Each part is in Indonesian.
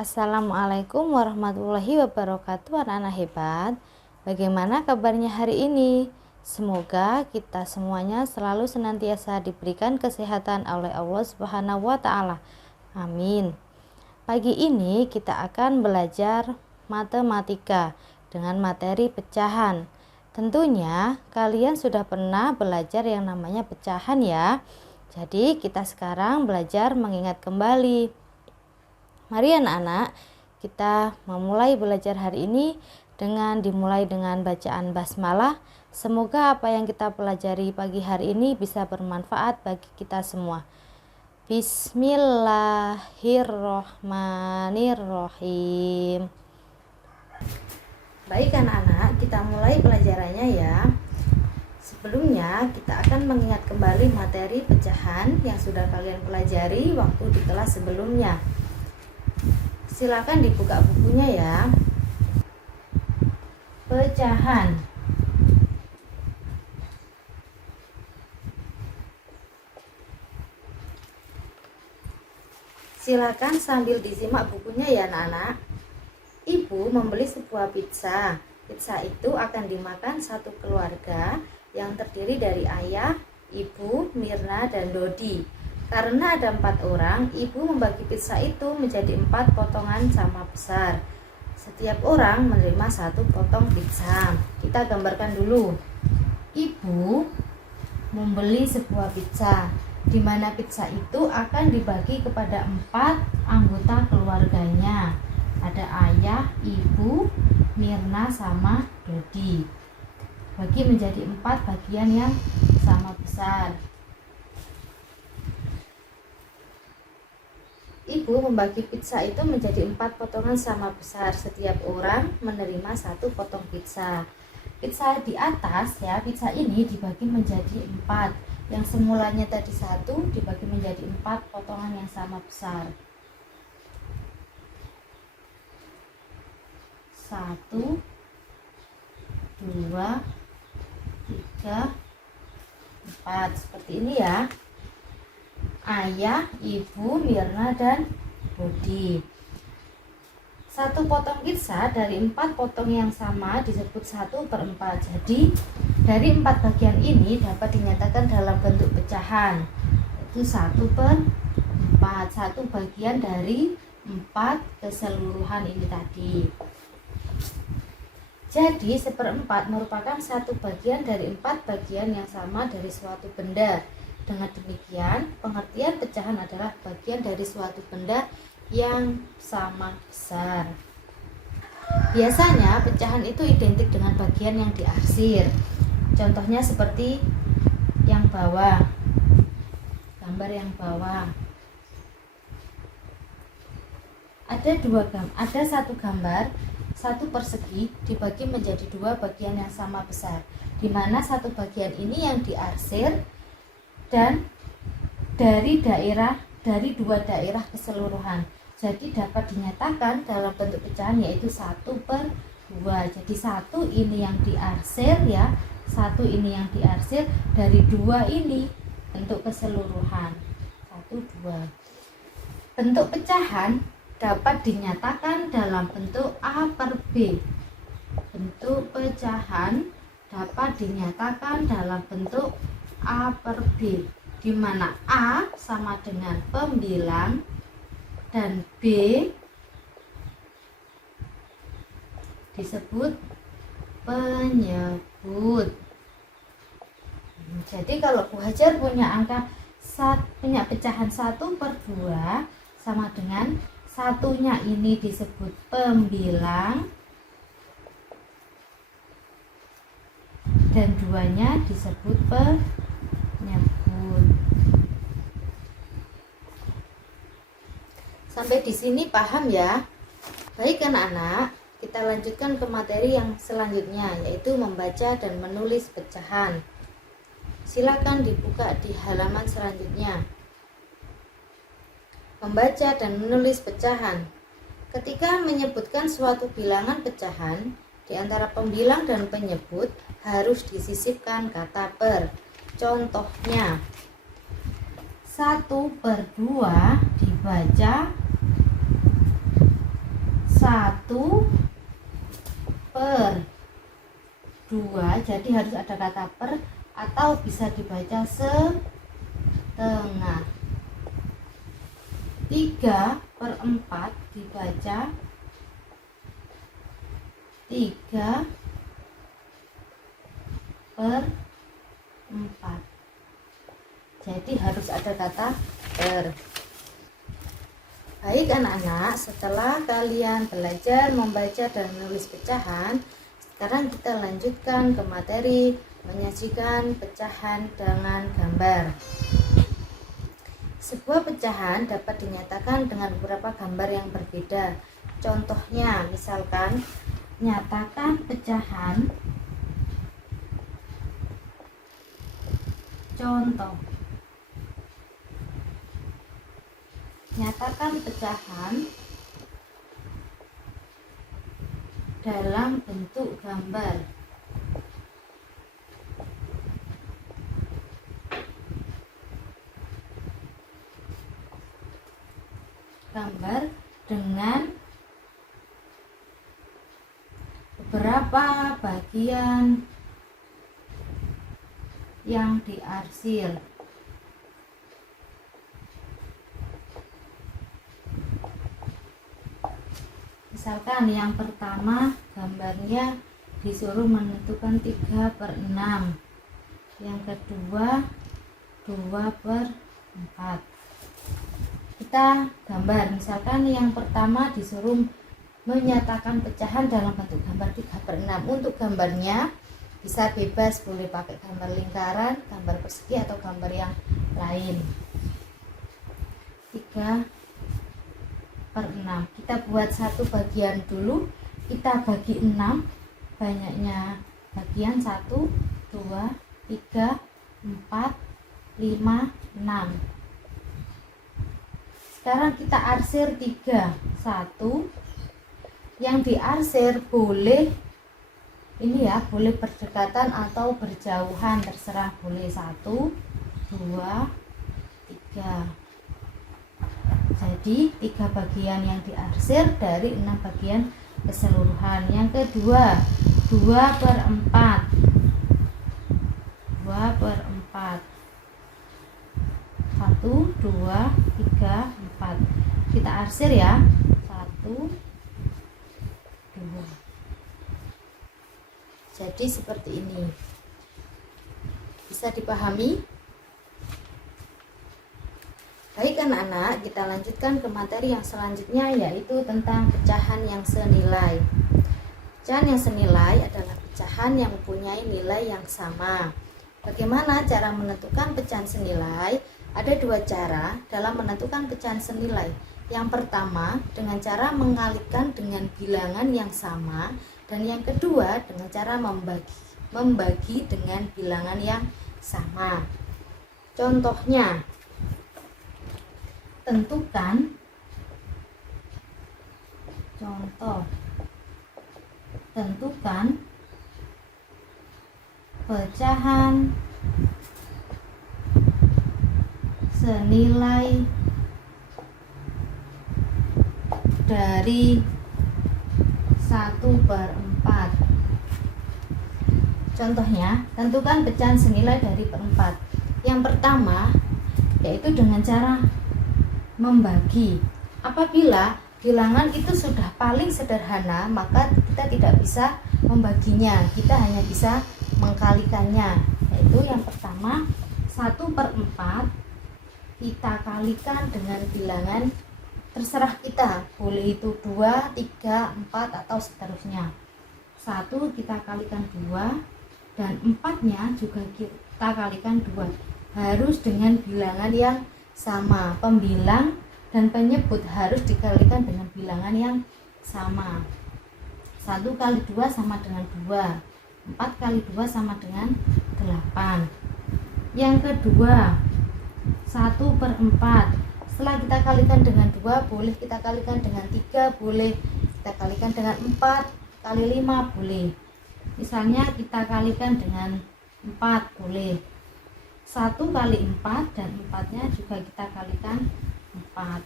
Assalamualaikum warahmatullahi wabarakatuh, anak-anak hebat. Bagaimana kabarnya hari ini? Semoga kita semuanya selalu senantiasa diberikan kesehatan oleh Allah Subhanahu wa taala. Amin. Pagi ini kita akan belajar matematika dengan materi pecahan. Tentunya kalian sudah pernah belajar yang namanya pecahan ya. Jadi kita sekarang belajar mengingat kembali. Mari anak-anak, kita memulai belajar hari ini dimulai dengan bacaan basmalah. Semoga apa yang kita pelajari pagi hari ini bisa bermanfaat bagi kita semua. Bismillahirrohmanirrohim. Baik anak-anak, kita mulai pelajarannya ya. Sebelumnya kita akan mengingat kembali materi pecahan yang sudah kalian pelajari waktu di kelas sebelumnya. Silakan dibuka bukunya ya. Pecahan. Silakan sambil disimak bukunya ya anak-anak. Ibu membeli sebuah pizza. Pizza itu akan dimakan satu keluarga yang terdiri dari ayah, ibu, Mirna, dan Dodi. Karena ada 4 orang, ibu membagi pizza itu menjadi 4 potongan sama besar. Setiap orang menerima 1 potong pizza. Kita gambarkan dulu. Ibu membeli sebuah pizza, di mana pizza itu akan dibagi kepada 4 anggota keluarganya. Ada ayah, ibu, Mirna, sama Dodi. Bagi menjadi 4 bagian yang sama besar. Ibu membagi pizza itu menjadi 4 potongan sama besar. Setiap orang menerima 1 potong pizza. Pizza di atas ya, pizza ini dibagi menjadi 4. Yang semulanya tadi 1 dibagi menjadi 4 potongan yang sama besar. 1, 2, 3, 4. Seperti ini ya. Ayah, ibu, Mirna, dan Dodi. 1 potong pizza dari 4 potong yang sama disebut 1/4. Jadi dari 4 bagian ini dapat dinyatakan dalam bentuk pecahan, yaitu 1/4. 1 bagian dari 4 keseluruhan ini tadi. Jadi 1/4 merupakan 1 bagian dari 4 bagian yang sama dari suatu benda. Dengan demikian, pengertian pecahan adalah bagian dari suatu benda yang sama besar. Biasanya pecahan itu identik dengan bagian yang diarsir. Contohnya seperti yang bawah. Gambar yang bawah. Ada 1 gambar, 1 persegi dibagi menjadi 2 bagian yang sama besar, di mana 1 bagian ini yang diarsir dan dari 2 daerah keseluruhan. Jadi dapat dinyatakan dalam bentuk pecahan yaitu 1/2. Jadi 1 ini yang diarsir ya, 1 ini yang diarsir dari 2 ini bentuk keseluruhan. 1, 2. Bentuk pecahan dapat dinyatakan dalam bentuk A/B. Bentuk pecahan dapat dinyatakan dalam bentuk A/B, di mana A sama dengan pembilang dan B disebut penyebut. Jadi kalau Bu Hajar punya pecahan 1/2 sama dengan 1-nya ini disebut pembilang dan 2-nya disebut penyebut. Sampai di sini paham ya? Baik anak-anak, kita lanjutkan ke materi yang selanjutnya, yaitu membaca dan menulis pecahan. Silakan dibuka di halaman selanjutnya. Membaca dan menulis pecahan. Ketika menyebutkan suatu bilangan pecahan, di antara pembilang dan penyebut harus disisipkan kata per. Contohnya 1/2 dibaca 1/2, jadi harus ada kata per atau bisa dibaca setengah. 3/4 dibaca 3/4, jadi harus ada kata per. Baik anak-anak, setelah kalian belajar membaca dan menulis pecahan, sekarang kita lanjutkan ke materi menyajikan pecahan dengan gambar. Sebuah pecahan dapat dinyatakan dengan beberapa gambar yang berbeda. Contohnya, misalkan nyatakan pecahan. Contoh, nyatakan pecahan dalam bentuk gambar. Gambar dengan beberapa bagian yang diarsir. Misalkan yang pertama gambarnya disuruh menentukan 3/6, yang kedua 2/4. Kita gambar, misalkan yang pertama disuruh menyatakan pecahan dalam bentuk gambar 3/6. Untuk gambarnya bisa bebas, boleh pakai gambar lingkaran, gambar persegi, atau gambar yang lain. 3/6. Kita buat satu bagian dulu, kita bagi 6, banyaknya bagian 1, 2, 3, 4, 5, 6. Sekarang kita arsir 3, 1. Yang diarsir boleh ini ya, boleh berdekatan atau berjauhan, terserah, boleh 1, 2, 3. Jadi 3 bagian yang diarsir dari 6 bagian keseluruhan. Yang kedua 2/4. 2/4. 1, 2, 3, 4. Kita arsir ya. 1, 2. Jadi seperti ini. Bisa dipahami? Baik anak-anak, kita lanjutkan ke materi yang selanjutnya, yaitu tentang pecahan yang senilai. Pecahan yang senilai adalah pecahan yang mempunyai nilai yang sama. Bagaimana cara menentukan pecahan senilai? Ada 2 cara dalam menentukan pecahan senilai. Yang pertama dengan cara mengalikan dengan bilangan yang sama, dan yang kedua dengan cara membagi dengan bilangan yang sama. Contohnya, tentukan pecahan senilai dari 1/4. Contohnya, tentukan pecahan senilai dari 4. Yang pertama yaitu dengan cara membagi. Apabila bilangan itu sudah paling sederhana, maka kita tidak bisa membaginya, kita hanya bisa mengkalikannya. Yaitu yang pertama, 1/4 kita kalikan dengan bilangan, terserah kita, boleh itu 2, 3, 4, atau seterusnya. 1 kita kalikan 2, dan 4-nya juga kita kalikan 2. Harus dengan bilangan yang sama. Pembilang dan penyebut harus dikalikan dengan bilangan yang sama. 1 kali 2 sama dengan 2. 4 kali 2 sama dengan 8. Yang kedua, 1/4. Setelah kita kalikan dengan 2, boleh kita kalikan dengan 3, boleh kita kalikan dengan 4 kali 5, boleh. Misalnya kita kalikan dengan 4, boleh. 1 kali 4, dan 4-nya juga kita kalikan 4.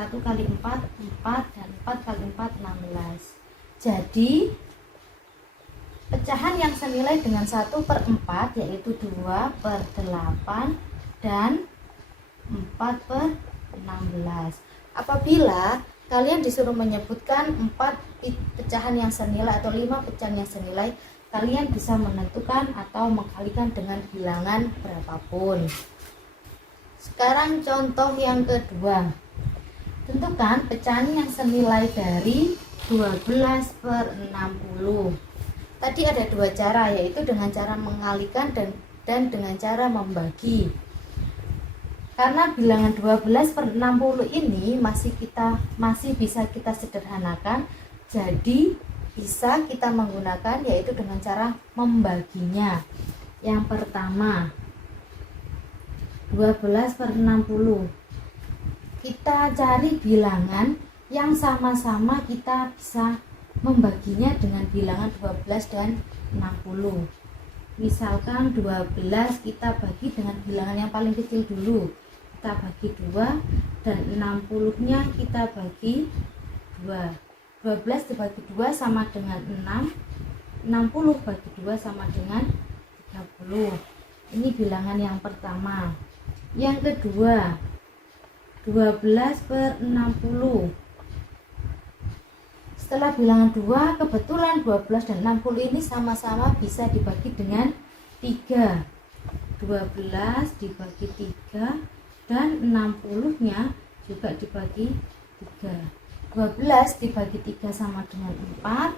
1 kali 4, 4, dan 4 kali 4, 16. Jadi pecahan yang senilai dengan 1/4 yaitu 2/8 dan 4/16. Apabila kalian disuruh menyebutkan 4 pecahan yang senilai atau 5 pecahan yang senilai, kalian bisa menentukan atau mengkalikan dengan bilangan berapapun. Sekarang contoh yang kedua. Tentukan pecahan yang senilai dari 12/60. Tadi ada dua cara, yaitu dengan cara mengalikan dan dengan cara membagi. Karena bilangan 12/60 ini masih bisa kita sederhanakan, jadi bisa kita menggunakan yaitu dengan cara membaginya. Yang pertama, 12/60. Kita cari bilangan yang sama-sama kita bisa membaginya dengan bilangan 12 dan 60. Misalkan 12 kita bagi dengan bilangan yang paling kecil dulu. Kita bagi 2 dan 60-nya kita bagi 2. 12 dibagi 2 sama dengan 6. 60 bagi 2 sama dengan 30. Ini bilangan yang pertama. Yang kedua, 12/60. Setelah bilangan 2, kebetulan 12 dan 60 ini sama-sama bisa dibagi dengan 3. 12 dibagi 3 dan 60-nya juga dibagi 3. 12 dibagi 3 sama dengan 4.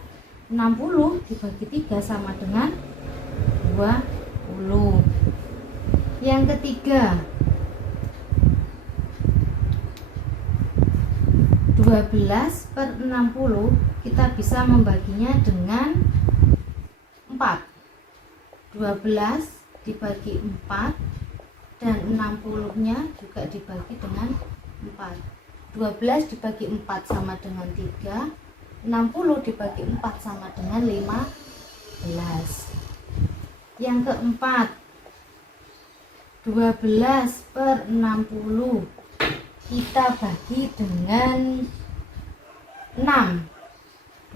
60 dibagi 3 sama dengan 20. Yang ketiga, 12/60 kita bisa membaginya dengan 4. 12 dibagi 4 dan 60-nya juga dibagi dengan 4. 12 dibagi 4 sama dengan 3. 60 dibagi 4 sama dengan 15. Yang keempat, 12/60 kita bagi dengan 6.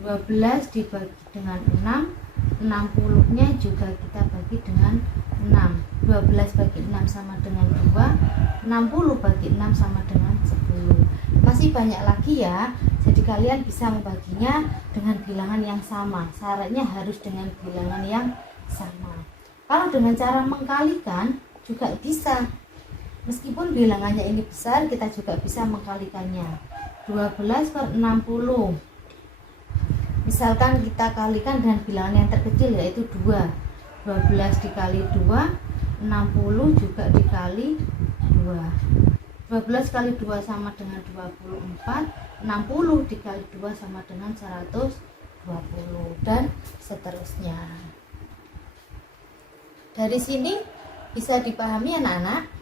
12 dibagi dengan 6, 60-nya juga kita bagi dengan 6. 12 bagi 6 sama dengan 2, 60 bagi 6 sama dengan 10. Masih banyak lagi ya, jadi kalian bisa membaginya dengan bilangan yang sama. Syaratnya harus dengan bilangan yang sama. Kalau dengan cara mengkalikan juga bisa. Meskipun bilangannya ini besar, kita juga bisa mengkalikannya. 12/60. Misalkan kita kalikan dengan bilangan yang terkecil yaitu 2. 12 dikali 2, 60 juga dikali 2. 12 kali 2 sama dengan 24. 60 dikali 2 sama dengan 120 dan seterusnya. Dari sini bisa dipahami anak-anak?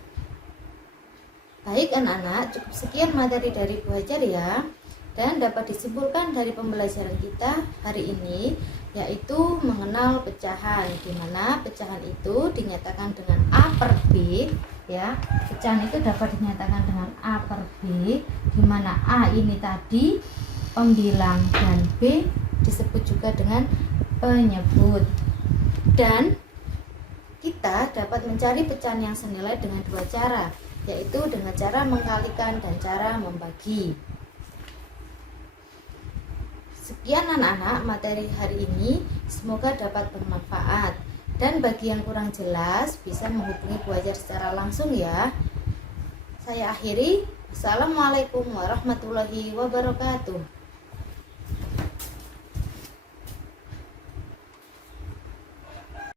Baik anak-anak, cukup sekian materi dari Bu Hajar ya. Dan dapat disimpulkan dari pembelajaran kita hari ini, yaitu mengenal pecahan, di mana pecahan itu dinyatakan dengan A per B ya. Pecahan itu dapat dinyatakan dengan A per B, di mana A ini tadi pembilang dan B disebut juga dengan penyebut. Dan kita dapat mencari pecahan yang senilai dengan dua cara, yaitu dengan cara mengkalikan dan cara membagi. Sekian anak-anak materi hari ini, semoga dapat bermanfaat. Dan bagi yang kurang jelas bisa menghubungi Bu Hajar secara langsung ya. Saya akhiri. Assalamualaikum warahmatullahi wabarakatuh.